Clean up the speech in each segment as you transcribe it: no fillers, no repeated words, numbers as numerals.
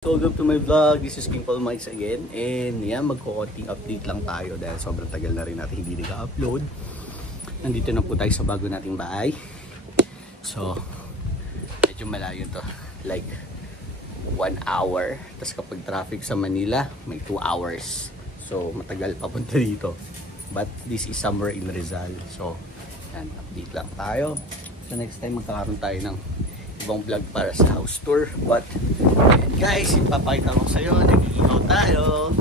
So welcome to my vlog, this is King Paul Mikes again. And yan, magko-konting update lang tayo dahil sobrang tagal na rin natin hindi nag-upload. Nandito na po tayo sa bago nating bahay. So, medyo malayo to, like 1 hour. Tapos kapag traffic sa Manila, may 2 hours. So matagal papunta dito. But this is somewhere in Rizal. So, yan, update lang tayo. So next time magkakaroon tayo ng ibang vlog para sa house tour. But ayan guys, ipapakita ko sa iyo, nag-iihaw tayo.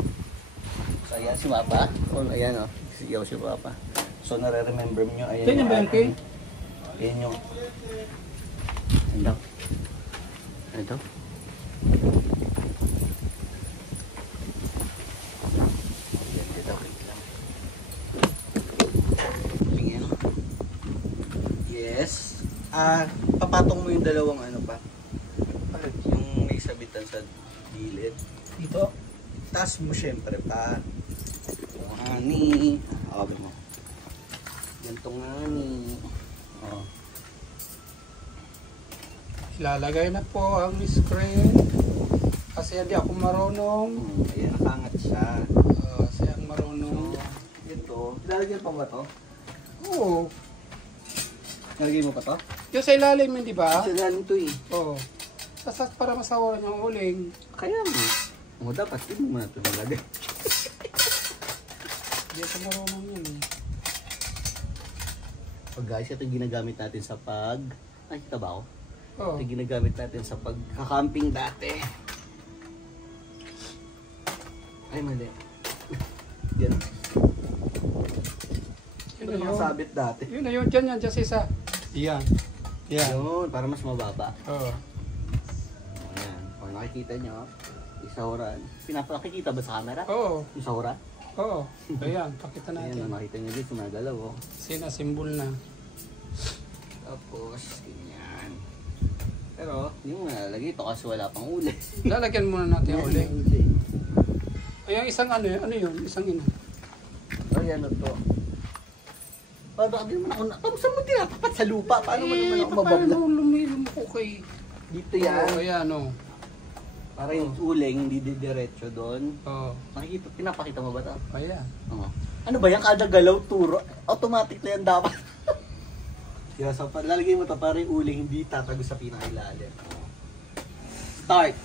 So ayan si Papa. Oh, ayan oh, nag-iihaw si Papa. So nare-remember niyo, ayan. Kanya ba yan, King? Ayan yung ano? Ito. Yes. Papatong mo yung dalawang ano pa. Yung may sabitan sa gilid. Dito? Tas mo syempre pa. Ngani. Okay mo. Ganito ngani. Oh. Ilalagay na po ang screen. Kasi hindi ako marunong. Ayan, nakangat siya. Kasi ang marunong. So, ito. Lalagyan pa ba to? Oo. Lalagyan mo pa to? Yung sa ilalim, hindi ba? Sa ilalim to eh. Oo. Tapos para masawaran yung uling. Kaya mo. O dapat, hindi mo na ito nalagay. Hindi ako marunong yun eh. So guys, ito ginagamit natin sa pag... Ay, kita ba ako? Oo. Ito ginagamit natin sa pagkakamping dati. Ay, mali. Yan. Yun Ito na yun. nakasabit dati. Yun na yun. Diyan yan. Diyan sa isa. Yan. Yan. Yun, para mas mababa. Oo. Ayan. Kung nakikita nyo, isahuran. Pinapakikita ba sa camera? Oo. Isahuran? Oo. Ayan. Pakita Ayan, natin. nakita nyo dito, nagalaw oh. Sinasimbol na. Tapos, ganyan. Pero, hindi mo nalalagay ito kasi wala pang uli. Lalagyan muna natin yung uling. Uli. Ay, yung isang ano yun? Isang ino. Ayan na to. Paano din naman ako na... Saan mo tinatapat sa lupa? Paano mo naman ako mababla? Paano lumilom ko kay... Dito yan. Oo, ayan o. Para yung uling, hindi diretso doon. Oo. Nakikita, pinapakita mo ba ito? Ayan. Oo. Ano ba yan? Kada galaw, turo. Automatic na yan dapat. Kaya so, lalagay mo ito para yung uling hindi tatago sa pinakailalim. Start!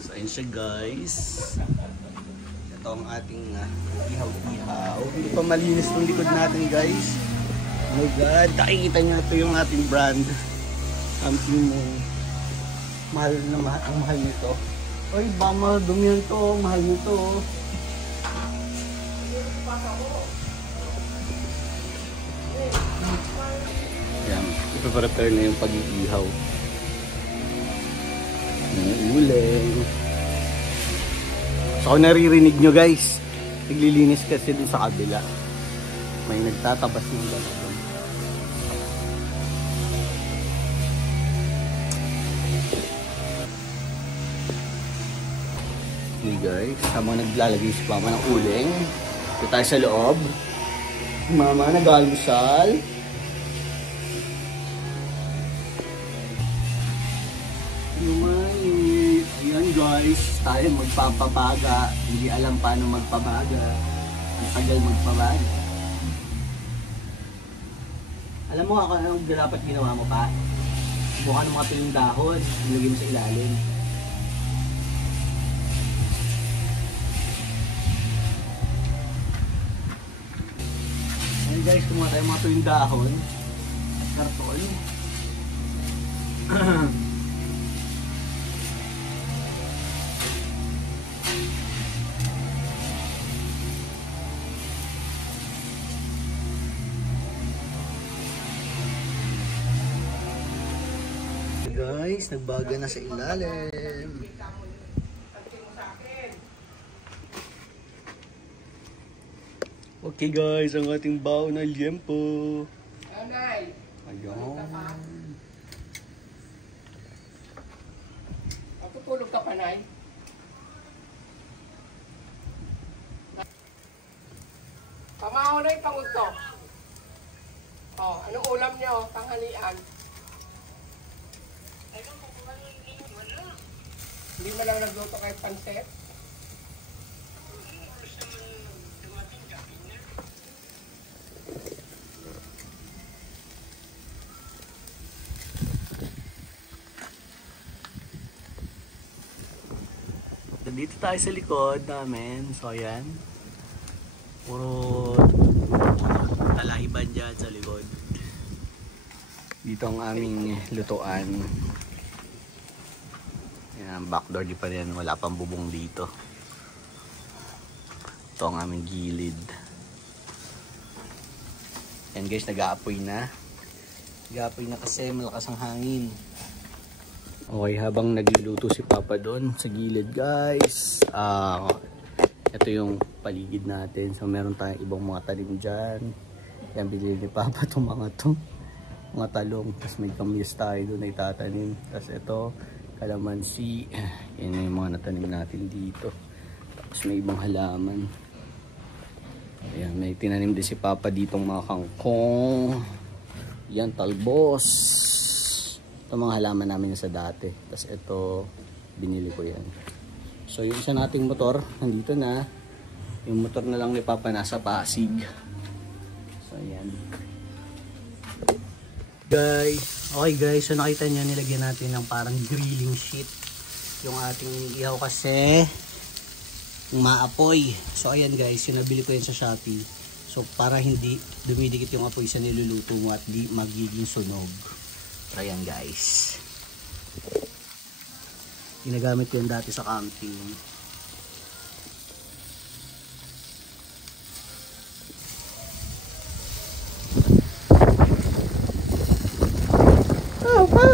So, ayun siya guys. Ito ang ating ihaw-ihaw. Hindi pa malinis itong likod natin guys. Oh my god, nakikita nyo ito yung ating brand. Something mo. Mahal na mahal. Ang mahal nito. Oy, ba madumi yan to. Mahal nito. Yan. Ipaprepare na yung pag-iihaw. Yung uling. So kung naririnig nyo guys, naglilinis kasi dun sa kabila. May nagtatabas ng gano'n. Okay guys, habang naglalagay si Mama ng uling, ito tayo sa loob. Mama nag-almusal. Lumait. Yan guys, tayo magpapabaga. Hindi alam paano magpabaga. Ang tagal magpabaga. Alam mo ako anong dapat ginawa mo pa? Bukan ng mga piling dahon, ilagay mo sa ilalim. Ayan guys, kumuha tayo mga piling dahon at karton. Guys, nagbaga na sa ilalim. Okay guys, ang ating bao na liempo. Ayun. Matutulog ka pa, Nay? Pamahaw na yung pangunto. Oh, anong ulam niyo? Tanghalian. Hindi mo lang nagluto kahit pansit? Dito tayo sa likod namin. So ayan. Puro talaiban dyan sa likod. Dito ang aming lutuan. Yan, backdoor di pa rin. Wala pang bubong dito. Ito ang aming gilid. Yan guys, nag-aapoy na. Nag-aapoy na kasi malakas ang hangin. Okay, habang nagluluto si Papa doon sa gilid guys. Ito yung paligid natin. So meron tayong ibang mga talim dyan. Yan, bilhin ni Papa itong mga talong. Tapos may kamis tayo doon na itatanim. Tapos ito, kalamansi. Yan yung mga natanim natin dito. Tapos may ibang halaman. Ayan, may tinanim din si Papa ditong mga kangkong. Yan, talbos. Ito mga halaman namin sa dati. Tapos ito, binili ko yan. So yung isa nating motor, nandito na. Yung motor na lang ni Papa nasa Pasig. So ayan. Okay guys, so nakita nyo, nilagyan natin ng parang grilling sheet. Yung ating ihaw kasi maapoy. So ayan guys, yung nabili ko yan sa Shopee. So para hindi dumidikit yung apoy sa niluluto mo at di magiging sunog. So ayan guys. Ginagamit ko yan dati sa camping.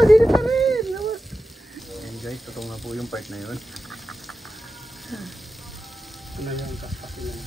Dito pa rin. Ayan guys, totoo nga po yung part na yun. Ano yung kaspas lang.